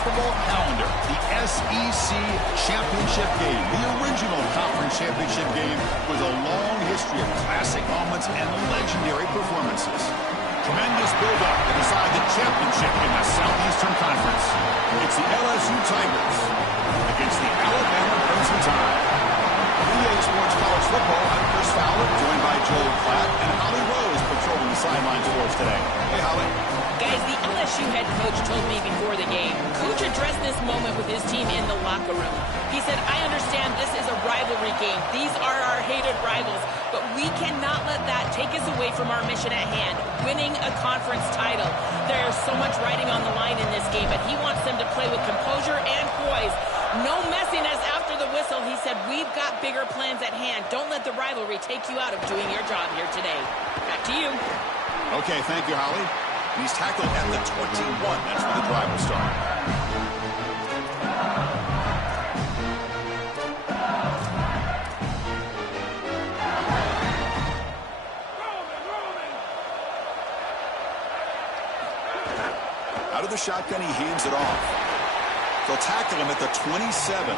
football calendar. The SEC championship game, the original conference championship game, with a long history of classic moments and legendary performances. Tremendous build-up to decide the championship in the Southeastern Conference. It's the LSU Tigers against the Alabama Crimson Tide. EA Sports College Football, I'm Chris Fowler, joined by Joel Klatt and Holly Rose patrolling the sidelines for us today. Hey, Holly. Guys, the LSU head coach told me before the game, Coach addressed this moment with his team in the locker room. He said, I understand this is a rivalry game. These are our hated rivals, but we cannot let that take us away from our mission at hand, winning a conference title. There's so much riding on the line in this game, but he wants them to play with composure and poise. No messiness after the whistle. He said, we've got bigger plans at hand. Don't let the rivalry take you out of doing your job here today. Back to you. Okay, thank you, Holly. He's tackled at the 21. That's where the drive will start. Out of the shotgun, he hands it off. They'll tackle him at the 27.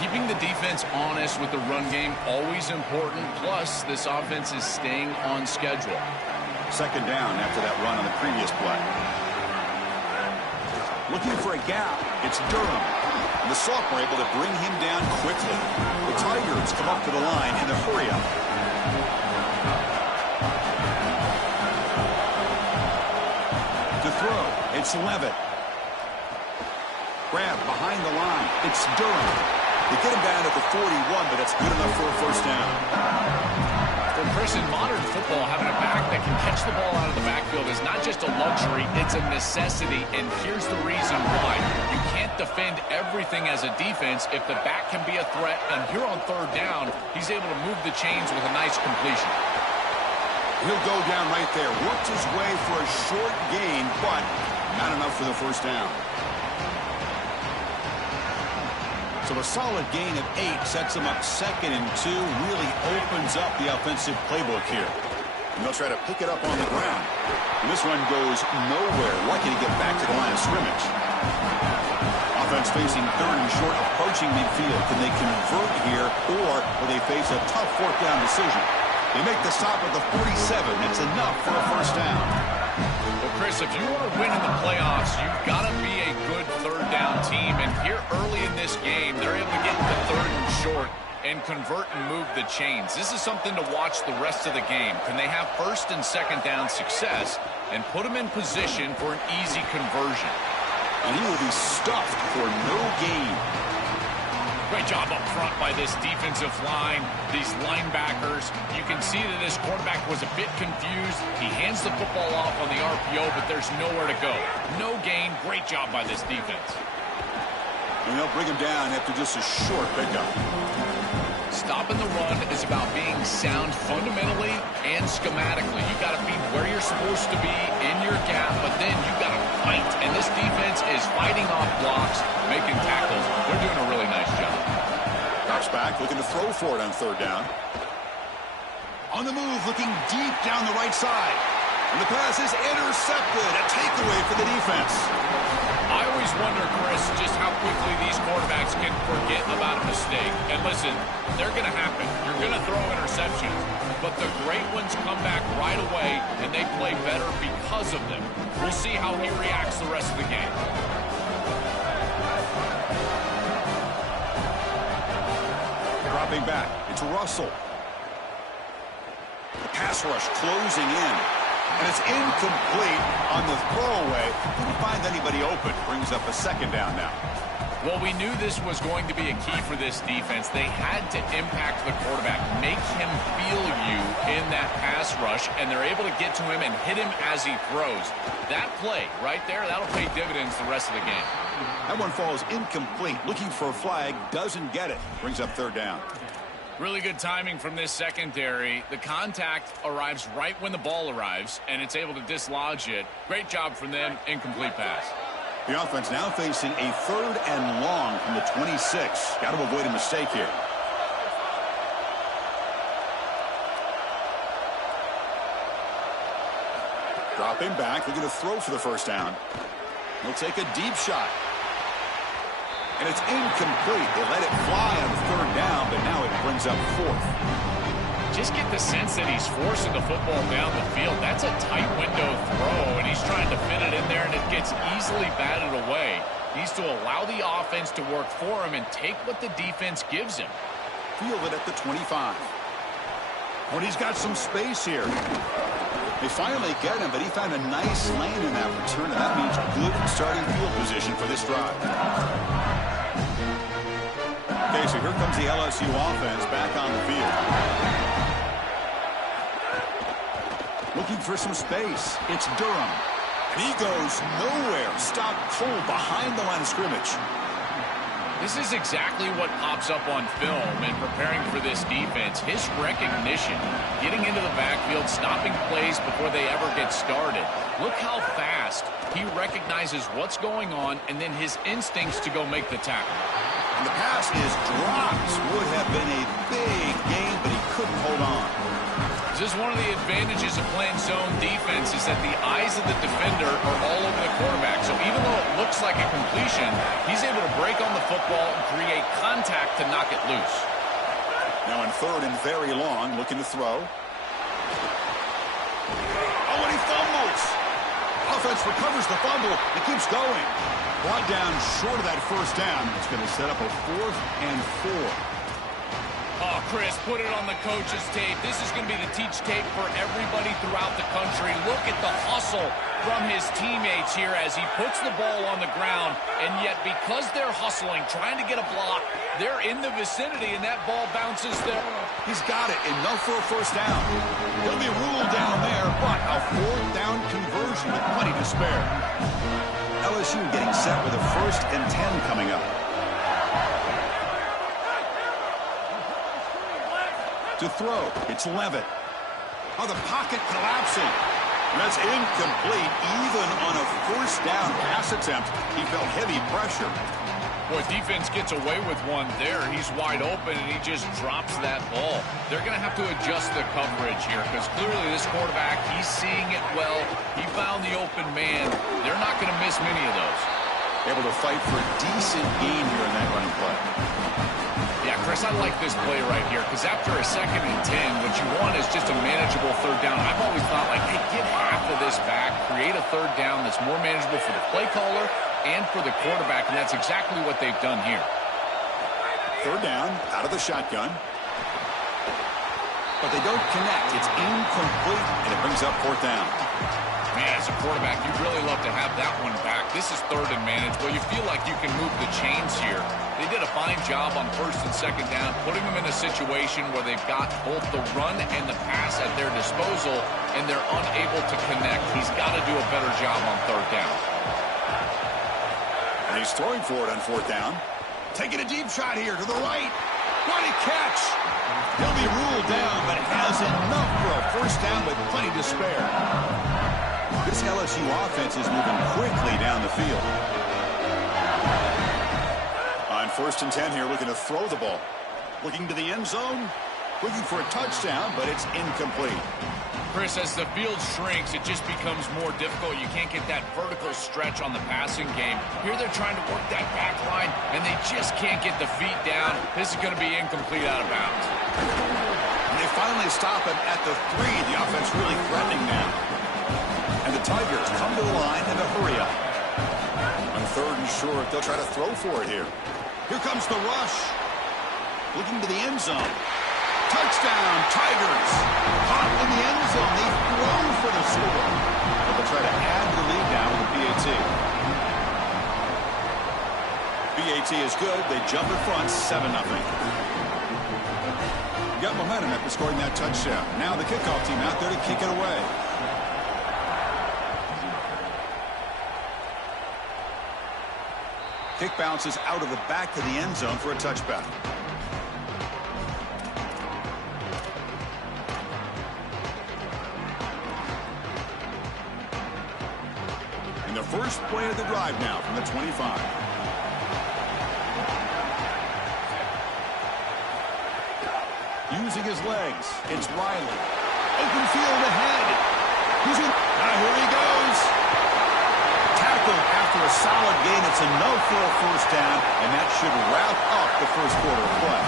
Keeping the defense honest with the run game, always important. Plus, this offense is staying on schedule. Second down after that run on the previous play. Looking for a gap. It's Durham. And the sophomore able to bring him down quickly. The Tigers come up to the line in the hurry-up. To throw, it's Levitt. Grab behind the line. It's Durham. They get him down at the 41, but that's good enough for a first down. Well, Chris, in modern football, having a back that can catch the ball out of the backfield is not just a luxury, it's a necessity, and here's the reason why. You can't defend everything as a defense if the back can be a threat, and here on third down, he's able to move the chains with a nice completion. He'll go down right there. Worked his way for a short gain, but not enough for the first down. So a solid gain of 8 sets them up 2nd and 2, really opens up the offensive playbook here. And they'll try to pick it up on the ground. And this one goes nowhere. Lucky to get back to the line of scrimmage. Offense facing 3rd and short, approaching midfield. Can they convert here, or will they face a tough 4th down decision? They make the stop at the 47. It's enough for a first down. Well, Chris, if you want to win in the playoffs, you've got to be a good third down team. And here early in this game, they're able to get to 3rd and short and convert and move the chains. This is something to watch the rest of the game. Can they have 1st and 2nd down success and put them in position for an easy conversion? And he will be stuffed for no gain. Great job up front by this defensive line, these linebackers. You can see that this quarterback was a bit confused. He hands the football off on the RPO, but there's nowhere to go. No gain. Great job by this defense. And they'll bring him down after just a short pickup. Stopping the run is about being sound fundamentally and schematically. You've got to be where you're supposed to be in your gap, but then you've got to fight. And this defense is fighting off blocks, making tackles. They're doing a really nice job. Drops back, looking to throw for it on 3rd down. On the move, looking deep down the right side. And the pass is intercepted. A takeaway for the defense. I always wonder, Chris, just how quickly these quarterbacks can forget about a mistake. And listen, they're going to happen. You're going to throw interceptions. But the great ones come back right away, and they play better because of them. We'll see how he reacts the rest of the game. Dropping back, it's Russell. The pass rush closing in. And it's incomplete on the throwaway. Didn't find anybody open. Brings up a 2nd down now. Well, we knew this was going to be a key for this defense. They had to impact the quarterback, make him feel you in that pass rush, and they're able to get to him and hit him as he throws. That play right there, that'll pay dividends the rest of the game. That one falls incomplete. Looking for a flag, doesn't get it. Brings up 3rd down. Really good timing from this secondary. The contact arrives right when the ball arrives, and it's able to dislodge it. Great job from them. Incomplete pass. The offense now facing a 3rd and long from the 26. Got to avoid a mistake here. Dropping back, looking to throw for the first down. He'll take a deep shot. And it's incomplete. They let it fly on the third down, but now it brings up fourth. Just get the sense that he's forcing the football down the field. That's a tight window throw, and he's trying to fit it in there, and it gets easily batted away. Needs to allow the offense to work for him and take what the defense gives him. Fielded at the 25. When he's got some space here. They finally get him, but he found a nice lane in that return, and that means good starting field position for this drive. Okay, so here comes the LSU offense back on the field. Looking for some space. It's Durham. And he goes nowhere. Stopped cold behind the line of scrimmage. This is exactly what pops up on film in preparing for this defense. His recognition, getting into the backfield, stopping plays before they ever get started. Look how fast he recognizes what's going on and then his instincts to go make the tackle. And the pass is dropped. Would have been a big gain, but he couldn't hold on. This is one of the advantages of playing zone defense is that the eyes of the defender are all over the quarterback. So even though it looks like a completion, he's able to break on the football and create contact to knock it loose. Now in third and very long, looking to throw. Oh, and he fumbles. Offense recovers the fumble. It keeps going. Brought down short of that first down. It's going to set up a 4th and 4. Oh, Chris, put it on the coach's tape. This is going to be the teach tape for everybody throughout the country. Look at the hustle from his teammates here as he puts the ball on the ground. And yet, because they're hustling, trying to get a block, they're in the vicinity, and that ball bounces there. He's got it. Enough for a first down. He'll be ruled down there, but a 4th down conversion with plenty to spare. LSU getting set with a 1st and 10 coming up. To throw, it's Levitt. Oh, the pocket collapsing. That's incomplete. Even on a 1st down pass attempt, he felt heavy pressure. Boy, defense gets away with one there. He's wide open, and he just drops that ball. They're going to have to adjust the coverage here because clearly this quarterback, he's seeing it well. He found the open man. They're not going to miss many of those. Able to fight for a decent gain here in that running play. Yeah, Chris, I like this play right here because after a 2nd and 10, what you want is just a manageable 3rd down. I've always thought, like, hey, get half of this back, create a 3rd down that's more manageable for the play caller and for the quarterback, and that's exactly what they've done here. 3rd down, out of the shotgun. But they don't connect. It's incomplete, and it brings up 4th down. Man, as a quarterback, you'd really love to have that one back. This is 3rd and manageable. You feel like you can move the chains here. They did a fine job on 1st and 2nd down, putting them in a situation where they've got both the run and the pass at their disposal, and they're unable to connect. He's got to do a better job on 3rd down. And he's throwing for it on 4th down. Taking a deep shot here to the right. What a catch! He'll be ruled down, but has enough for a 1st down with plenty to spare. This LSU offense is moving quickly down the field. On 1st and 10 here, looking to throw the ball. Looking to the end zone. Looking for a touchdown, but it's incomplete. Chris, as the field shrinks, it just becomes more difficult. You can't get that vertical stretch on the passing game. Here they're trying to work that back line, and they just can't get the feet down. This is going to be incomplete out of bounds. And they finally stop him at the 3. The offense really threatening now. And the Tigers come to the line in a hurry up. On 3rd and short, they'll try to throw for it here. Here comes the rush. Looking to the end zone. Touchdown, Tigers. Caught in the end zone. They throw for the score. But they'll try to add the lead now with the PAT. PAT is good. They jump in front 7-0. Got momentum after scoring that touchdown. Now the kickoff team out there to kick it away. Kick bounces out of the back to the end zone for a touchback. And the first play of the drive now from the 25. Using his legs, it's Riley. Open field ahead. Here he goes. tackle after a solid gain. It's enough for a first down, and that should wrap up the first quarter of play.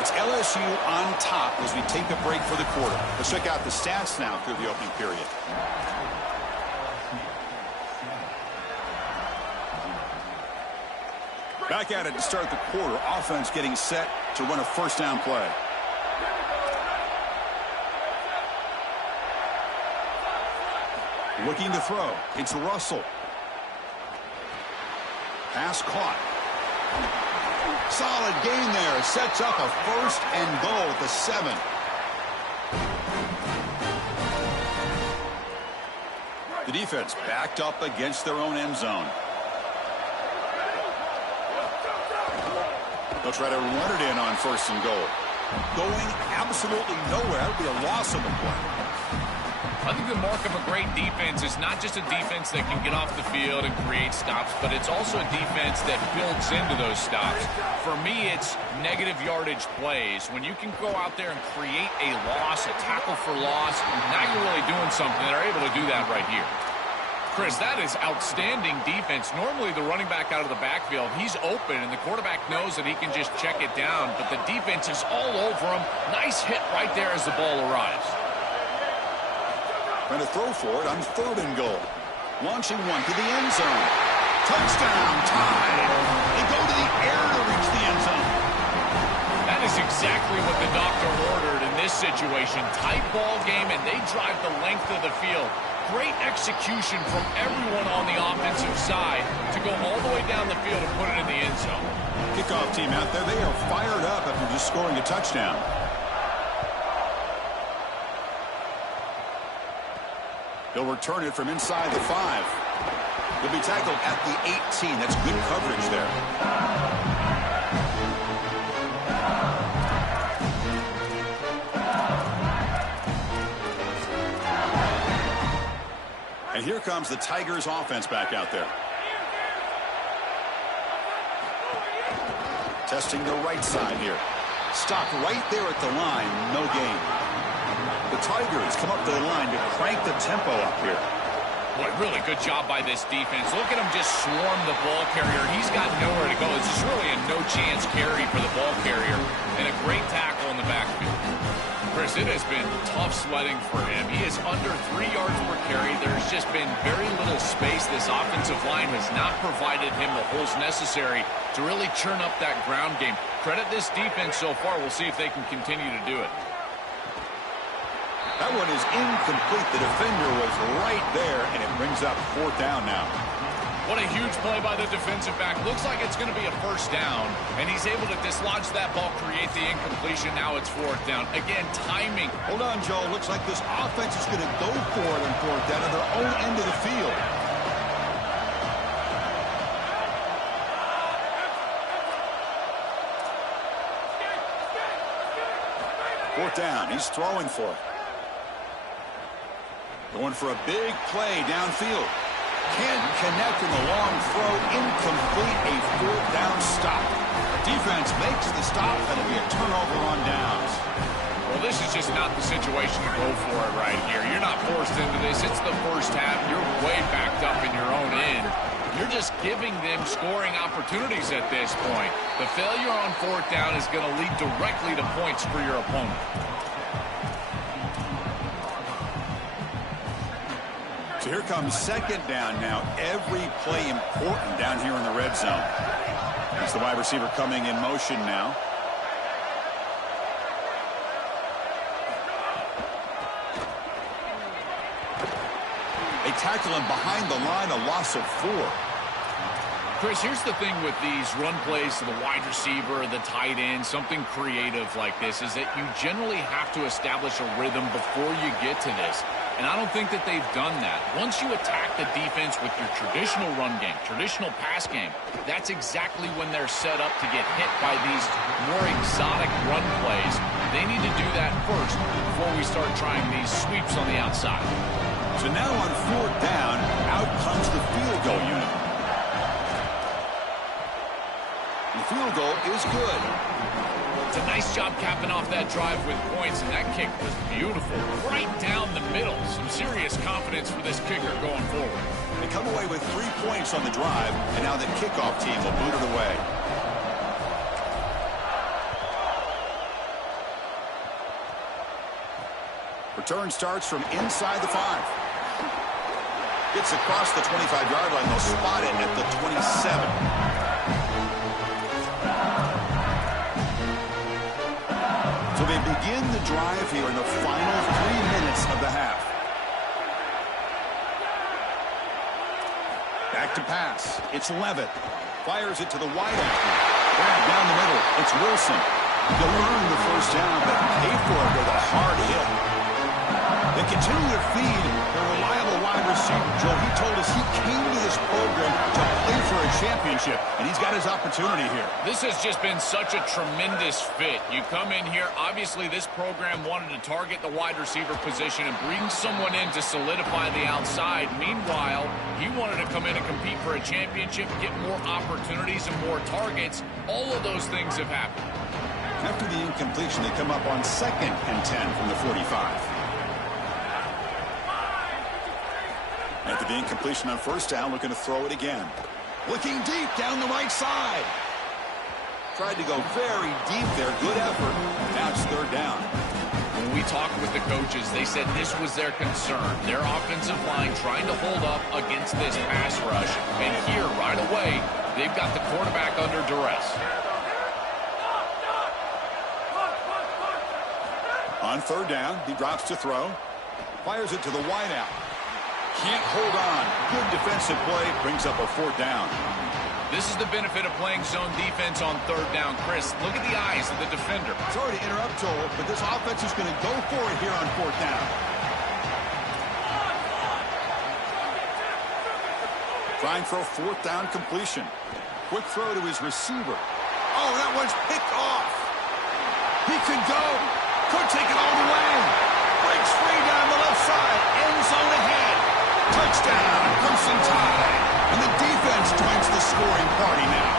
It's LSU on top as we take a break for the quarter. Let's check out the stats now through the opening period. Back at it to start the quarter. Offense getting set to run a first down play. Looking to throw. It's Russell. Pass caught. Solid gain there. Sets up a first and goal at the 7. The defense backed up against their own end zone. They'll try to run it in on first and goal. Going absolutely nowhere. That would be a loss of the play. I think the mark of a great defense is not just a defense that can get off the field and create stops, but it's also a defense that builds into those stops. For me, it's negative yardage plays. When you can go out there and create a loss, a tackle for loss, now you're really doing something. They're able to do that right here. Chris, that is outstanding defense. Normally, the running back out of the backfield, he's open, and the quarterback knows that he can just check it down, but the defense is all over him. Nice hit right there as the ball arrives. Trying to throw for it on third and goal. Launching one to the end zone. Touchdown, tied. They go to the air to reach the end zone. That is exactly what the doctor ordered in this situation. Tight ball game, and they drive the length of the field. Great execution from everyone on the offensive side to go all the way down the field and put it in the end zone. Kickoff team out there, they are fired up after just scoring a touchdown. They'll return it from inside the 5. They'll be tackled at the 18. That's good coverage there. And here comes the Tigers offense back out there. Testing the right side here. Stopped right there at the line. No gain. The Tigers come up to the line to crank the tempo up here. Boy, really good job by this defense. Look at him just swarm the ball carrier. He's got nowhere to go. It's just really a no-chance carry for the ball carrier. And a great tackle in the backfield. Chris, it has been tough sledding for him. He is under 3 yards per carry. There's just been very little space. This offensive line has not provided him the holes necessary to really churn up that ground game. Credit this defense so far. We'll see if they can continue to do it. That one is incomplete. The defender was right there, and it brings up fourth down now. What a huge play by the defensive back. Looks like it's going to be a first down, and he's able to dislodge that ball, create the incompletion. Now it's fourth down. Again, timing. Hold on, Joe. Looks like this offense is going to go for it on fourth down at their own end of the field. Fourth down. He's throwing for it. Going for a big play downfield. Can't connect in the long throw. Incomplete. A fourth down stop. Defense makes the stop. That'll be a turnover on downs. Well, this is just not the situation to go for it right here. You're not forced into this. It's the first half. You're way backed up in your own end. You're just giving them scoring opportunities at this point. The failure on fourth down is going to lead directly to points for your opponent. So here comes second down now. Every play important down here in the red zone. It's the wide receiver coming in motion now. They tackle him behind the line, a loss of 4. Chris, here's the thing with these run plays to the wide receiver, the tight end, something creative like this, is that you generally have to establish a rhythm before you get to this. And I don't think that they've done that. Once you attack the defense with your traditional run game, traditional pass game, that's exactly when they're set up to get hit by these more exotic run plays. They need to do that first before we start trying these sweeps on the outside. So now on fourth down, out comes the field goal unit. The field goal is good. It's a nice job capping off that drive with points, and that kick was beautiful. Right down the middle. Some serious confidence for this kicker going forward. They come away with 3 points on the drive, and now the kickoff team will boot it away. Return starts from inside the 5. Gets across the 25-yard line. They'll spot it at the 27. So they begin the drive here in the final 3 minutes of the half. Back to pass. It's Levitt. Fires it to the wideout. Grab down the middle. It's Wilson. They'll earn the first down, but pay for it with a hard hit. They continue to feed their reliable wide receiver. Joe, he told us he came to this program to play for a championship, and he's got his opportunity here. This has just been such a tremendous fit. You come in here, obviously this program wanted to target the wide receiver position and bring someone in to solidify the outside. Meanwhile, he wanted to come in and compete for a championship, get more opportunities and more targets. All of those things have happened. After the incompletion, they come up on 2nd and 10 from the 45. After the incompletion on first down, looking to throw it again. Looking deep down the right side. Tried to go very deep there. Good effort. Now it's 3rd down. When we talked with the coaches, they said this was their concern. Their offensive line trying to hold up against this pass rush. And here, right away, they've got the quarterback under duress. On 3rd down, he drops to throw. Fires it to the wideout. Can't hold on. Good defensive play. Brings up a 4th down. This is the benefit of playing zone defense on 3rd down. Chris, look at the eyes of the defender. Sorry to interrupt, Joel, but this offense is going to go for it here on 4th down. Trying for a 4th down completion. Quick throw to his receiver. Oh, that one's picked off. He could go. Could take it all the way. Breaks free down the left side. End zone ahead. Touchdown, Crimson Tide. And the defense joins the scoring party now.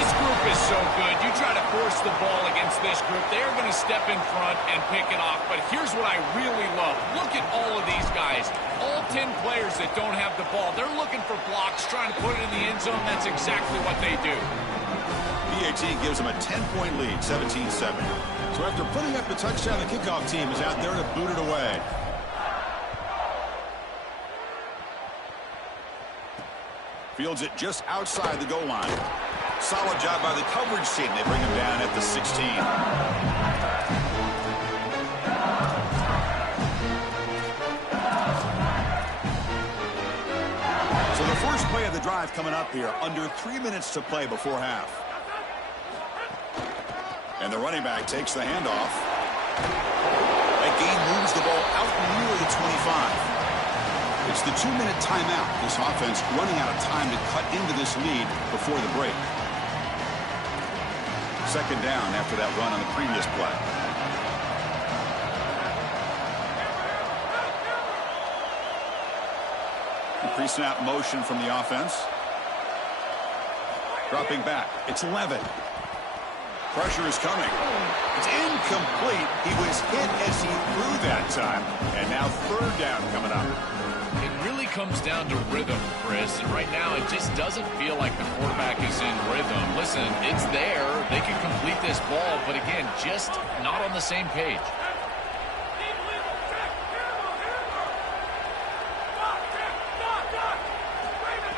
This group is so good. You try to force the ball against this group, they are going to step in front and pick it off. But here's what I really love. Look at all of these guys. All 10 players that don't have the ball. They're looking for blocks, trying to put it in the end zone. That's exactly what they do. PAT gives them a 10-point lead, 17-7. So after putting up the touchdown, the kickoff team is out there to boot it away. Fields it just outside the goal line. Solid job by the coverage team. They bring him down at the 16. So the first play of the drive coming up here. Under 3 minutes to play before half. And the running back takes the handoff. That gain moves the ball out near the 25. It's the 2-minute timeout. This offense running out of time to cut into this lead before the break. 2nd down after that run on the previous play. Pre-snap motion from the offense. Dropping back. It's Levitt. Pressure is coming. It's incomplete. He was hit as he threw that time. And now 3rd down coming up. It really comes down to rhythm, Chris, and right now it just doesn't feel like the quarterback is in rhythm. Listen, it's there. They can complete this ball, but again, just not on the same page.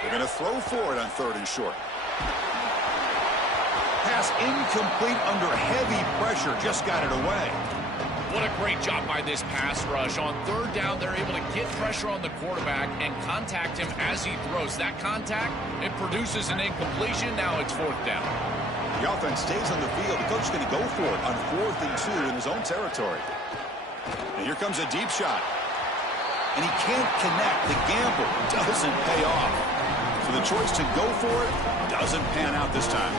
They're going to throw for it on 3rd and short. Pass incomplete under heavy pressure. Just got it away. What a great job by this pass rush. On 3rd down, they're able to get pressure on the quarterback and contact him as he throws. That contact, it produces an incompletion. Now it's 4th down. The offense stays on the field. The coach is going to go for it on 4th and 2 in his own territory. And here comes a deep shot. And he can't connect. The gamble doesn't pay off. So the choice to go for it doesn't pan out this time.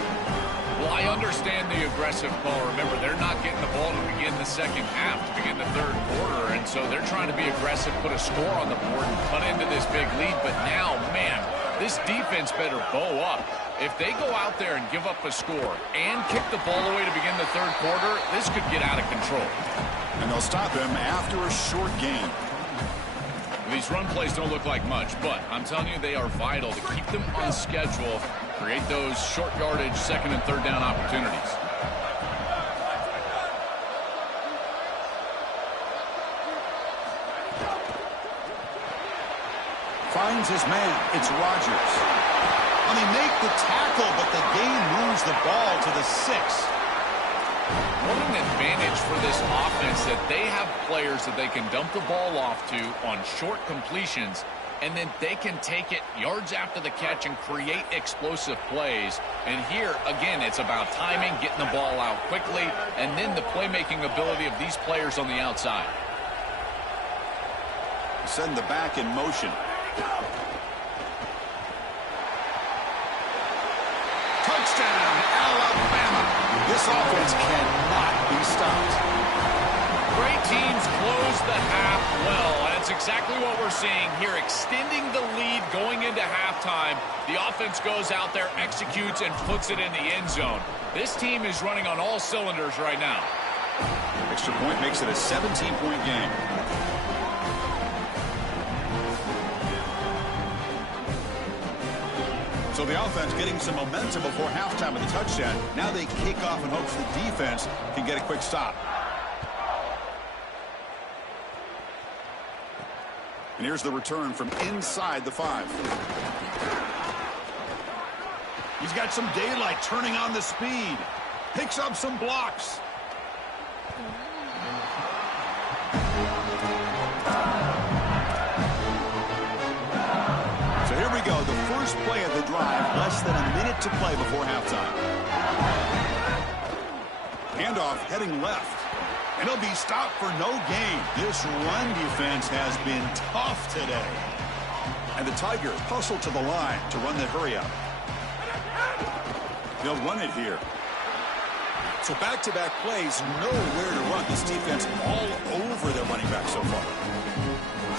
Well, I understand the aggressive call. Remember, they're not getting the ball to begin the 2nd half, to begin the 3rd quarter, and so they're trying to be aggressive, put a score on the board, and cut into this big lead. But now, man, This defense better bow up. If they go out there and give up a score and kick the ball away to begin the third quarter, this could get out of control. And they'll stop him after a short gain. These run plays don't look like much, but I'm telling you, they are vital to keep them on schedule, create those short yardage second and third down opportunities. Finds his man. It's Rodgers. And they make the tackle, but the gain moves the ball to the 6. What an advantage for this offense that they have players that they can dump the ball off to on short completions, and then they can take it yards after the catch and create explosive plays. And here, again, it's about timing, getting the ball out quickly, and then the playmaking ability of these players on the outside. Send the back in motion. Touchdown, Alabama. This offense cannot be stopped. Great teams close the half well. That's exactly what we're seeing here, extending the lead going into halftime. The offense goes out there, executes, and puts it in the end zone. This team is running on all cylinders right now. Extra point makes it a 17-point game. So the offense getting some momentum before halftime with the touchdown. Now they kick off in hopes the defense can get a quick stop. And here's the return from inside the 5. He's got some daylight, turning on the speed. Picks up some blocks. So here we go, the first play of the drive, less than a minute to play before halftime. Handoff heading left. And he'll be stopped for no gain. This run defense has been tough today. And the Tigers hustle to the line to run the hurry up. They'll run it here. So back-to-back plays, nowhere to run. This defense all over their running back so far.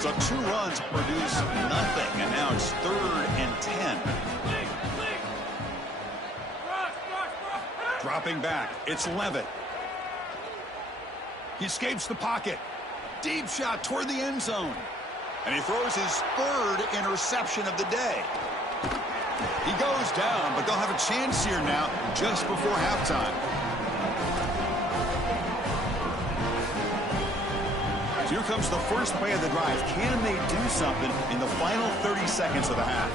So 2 runs produce nothing, and now it's 3rd and 10. Dropping back, it's Levitt. He escapes the pocket. Deep shot toward the end zone. And he throws his 3rd interception of the day. He goes down, but they'll have a chance here now just before halftime. So here comes the first play of the drive. Can they do something in the final 30 seconds of the half?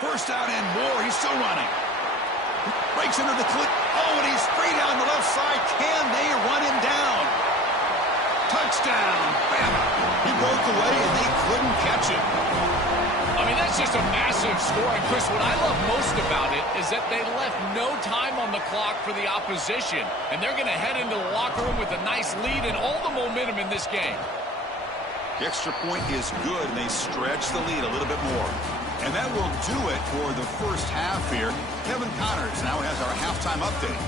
First down and more. He's still running. Breaks into the clip. Oh, and he's free down the left side. Can they run him down? Touchdown. Bama. He broke away, and they couldn't catch him. I mean, that's just a massive score. And, Chris, what I love most about it is that they left no time on the clock for the opposition. And they're going to head into the locker room with a nice lead and all the momentum in this game. The extra point is good, and they stretch the lead a little bit more. And that will do it for the first half here. Kevin Connors now has our halftime update.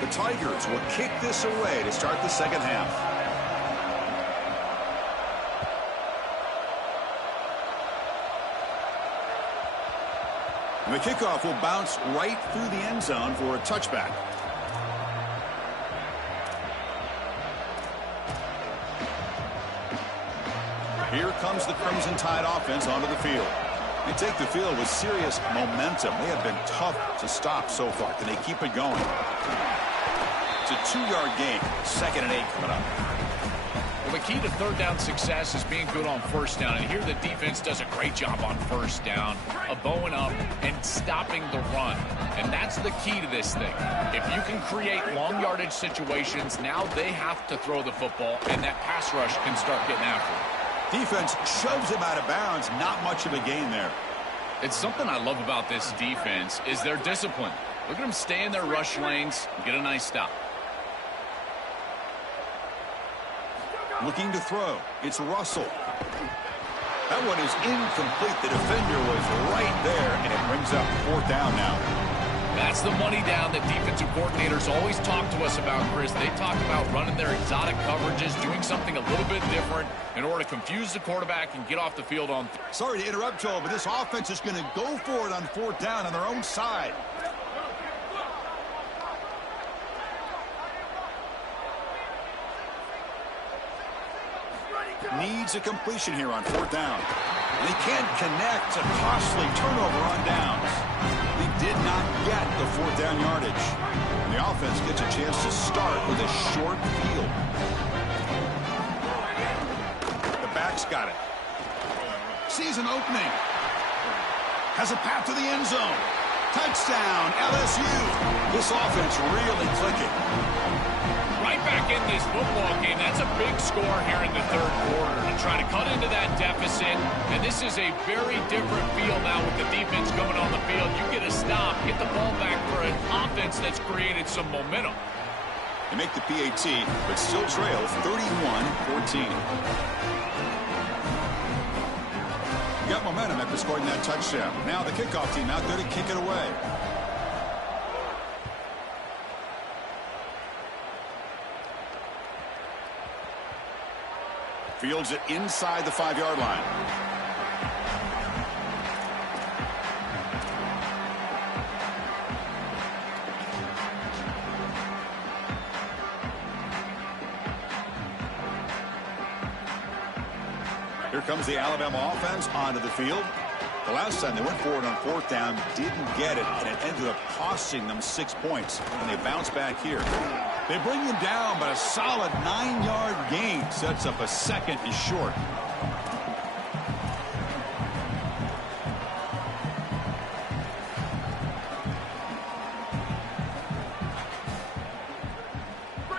The Tigers will kick this away to start the second half. And the kickoff will bounce right through the end zone for a touchback. Here comes the Crimson Tide offense onto the field. They take the field with serious momentum. They have been tough to stop so far. Can they keep it going? It's a 2-yard gain. 2nd and 8 coming up. Well, the key to third down success is being good on first down. And here the defense does a great job on first down of bowing up and stopping the run. And that's the key to this thing. If you can create long yardage situations, now they have to throw the football, and that pass rush can start getting after it. Defense shoves him out of bounds. Not much of a gain there. It's something I love about this defense is their discipline. Look at them stay in their rush lanes and get a nice stop. Looking to throw. It's Russell. That one is incomplete. The defender was right there, and it brings up 4th down now. That's the money down that defensive coordinators always talk to us about, Chris. They talk about running their exotic coverages, doing something a little bit different in order to confuse the quarterback and get off the field on. Sorry to interrupt, Joel, but this offense is going to go for it on 4th down on their own side. Needs a completion here on 4th down. And he can't connect. A costly turnover on downs. He did not get the 4th down yardage. And the offense gets a chance to start with a short field. The back's got it. Sees an opening. Has a path to the end zone. Touchdown, LSU. This offense really clicking. Right back in this football game. That's a big score here in the 3rd quarter to try to cut into that deficit. And this is a very different feel now with the defense coming on the field. You get a stop, get the ball back for an offense that's created some momentum. They make the PAT, but still trail 31-14. Got momentum after scoring that touchdown. Now the kickoff team out there to kick it away. Fields it inside the 5-yard line. Here comes the Alabama offense onto the field. The last time they went forward on 4th down, didn't get it, and it ended up costing them 6 points. And they bounce back here. They bring him down, but a solid 9-yard gain sets up a 2nd and short.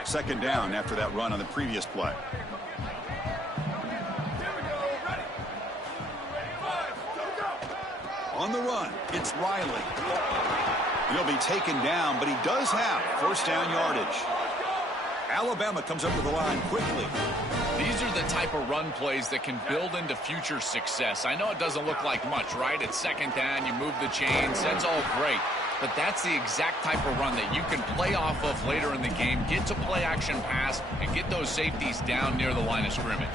Second down after that run on the previous play. On the run, it's Riley. He'll be taken down, but he does have 1st down yardage. Alabama comes up to the line quickly. These are the type of run plays that can build into future success. I know it doesn't look like much, right? It's 2nd down, you move the chains, that's all great. But that's the exact type of run that you can play off of later in the game, get to play action pass, and get those safeties down near the line of scrimmage.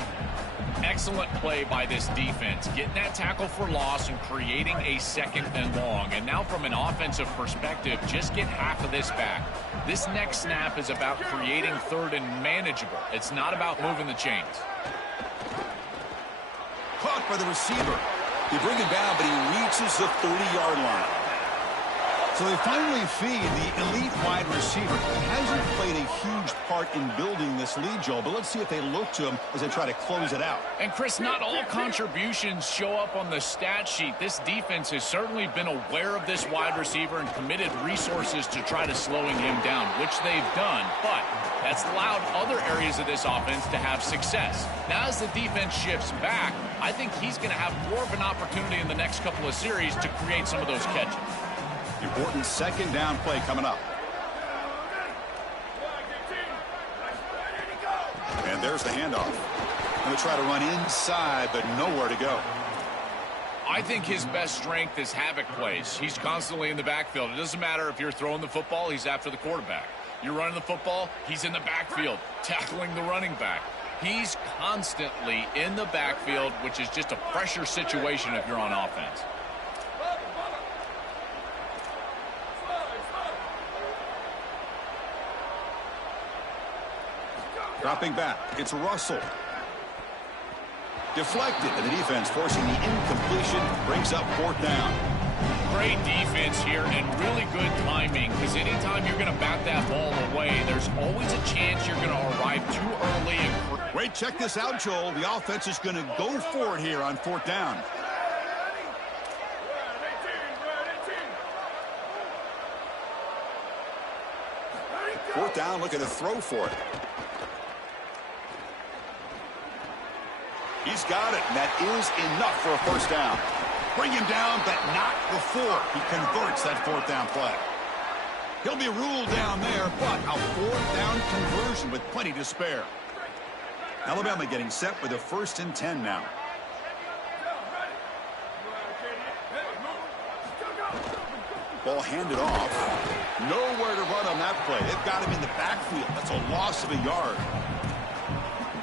Excellent play by this defense, getting that tackle for loss and creating a 2nd and long. And now from an offensive perspective, just get half of this back. This next snap is about creating 3rd and manageable. It's not about moving the chains. Caught by the receiver. They bring him down, but he reaches the 30-yard line. So they finally feed the elite wide receiver. He hasn't played a huge part in building this lead, Joel, but let's see if they look to him as they try to close it out. And, Chris, not all contributions show up on the stat sheet. This defense has certainly been aware of this wide receiver and committed resources to try to slowing him down, which they've done, but that's allowed other areas of this offense to have success. Now, as the defense shifts back, I think he's going to have more of an opportunity in the next couple of series to create some of those catches. Important 2nd down play coming up. And there's the handoff. Going to try to run inside, but nowhere to go. I think his best strength is havoc plays. He's constantly in the backfield. It doesn't matter if you're throwing the football, he's after the quarterback. You're running the football, he's in the backfield, tackling the running back. He's constantly in the backfield, which is just a pressure situation if you're on offense. Dropping back, it's Russell. Deflected, and the defense forcing the incompletion, brings up 4th down. Great defense here and really good timing, because anytime you're going to bat that ball away, there's always a chance you're going to arrive too early. Wait, check this out, Joel. The offense is going to go for it here on 4th down. Fourth down, looking to throw for it. He's got it, and that is enough for a 1st down. Bring him down, but not before he converts that 4th down play. He'll be ruled down there, but a 4th down conversion with plenty to spare. Alabama getting set with a 1st and 10 now. Ball handed off. Nowhere to run on that play. They've got him in the backfield. That's a loss of a yard.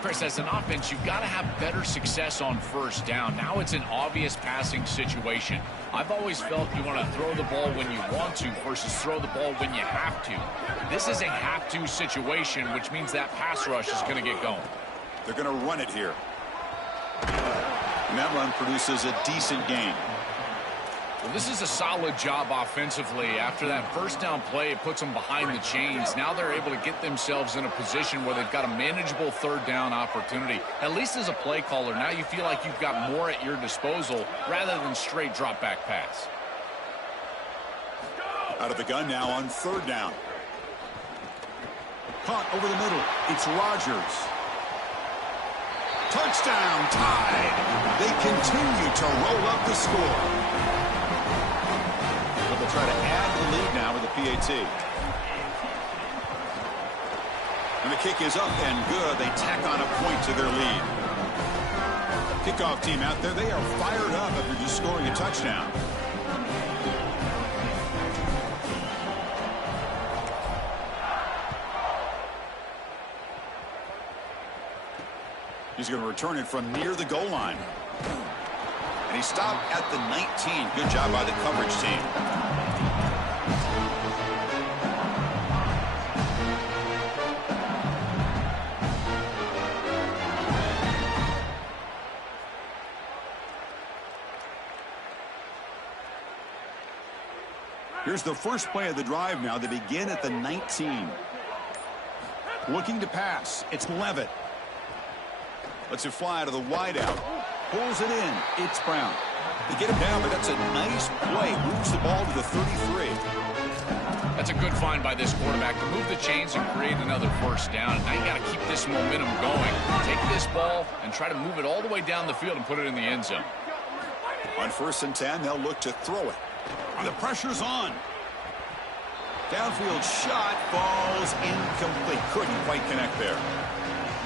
Chris, as an offense, you've got to have better success on first down. Now it's an obvious passing situation. I've always felt you want to throw the ball when you want to versus throw the ball when you have to. This is a have-to situation, which means that pass rush is going to get going. They're going to run it here. And that run produces a decent gain. Well, this is a solid job offensively. After that first down play, it puts them behind the chains. Now they're able to get themselves in a position where they've got a manageable third down opportunity. At least as a play caller, now you feel like you've got more at your disposal rather than straight drop back pass. Out of the gun now on third down. Caught over the middle. It's Rodgers. Touchdown, tied. They continue to roll up the score. But they'll try to add the lead now with the PAT. And the kick is up and good. They tack on a point to their lead. Kickoff team out there, they are fired up after just scoring a touchdown. He's going to return it from near the goal line. And he stopped at the 19. Good job by the coverage team. Here's the first play of the drive now. They begin at the 19. Looking to pass. It's Levitt. Lets it fly to the wideout. Pulls it in. It's Brown. They get him down, but that's a nice play. Moves the ball to the 33. That's a good find by this quarterback to move the chains and create another first down. Now you got to keep this momentum going. Take this ball and try to move it all the way down the field and put it in the end zone. On 1st and 10, they'll look to throw it. And the pressure's on. Downfield shot falls incomplete. Couldn't quite connect there.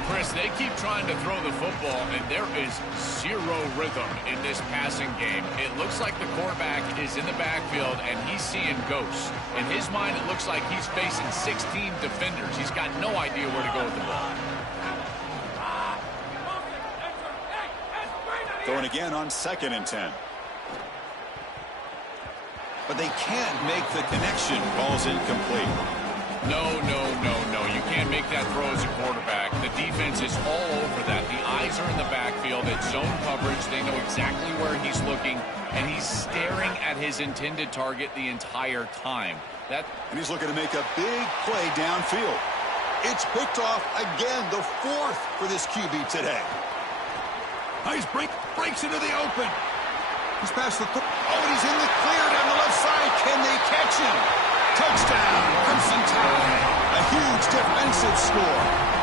Chris, they keep trying to throw the football, and there is zero rhythm in this passing game. It looks like the quarterback is in the backfield, and he's seeing ghosts. In his mind, it looks like he's facing 16 defenders. He's got no idea where to go with the ball. Throwing again on 2nd and 10. But they can't make the connection. Ball's incomplete. No. You can't make that throw as a quarterback. The defense is all over that. The eyes are in the backfield. It's zone coverage. They know exactly where he's looking, and he's staring at his intended target the entire time. And he's looking to make a big play downfield. It's picked off again, the 4th for this QB today. Nice breaks into the open. He's past the and he's in the clear down the left side. Can they catch him? Touchdown, Crimson Tide. A huge defensive score.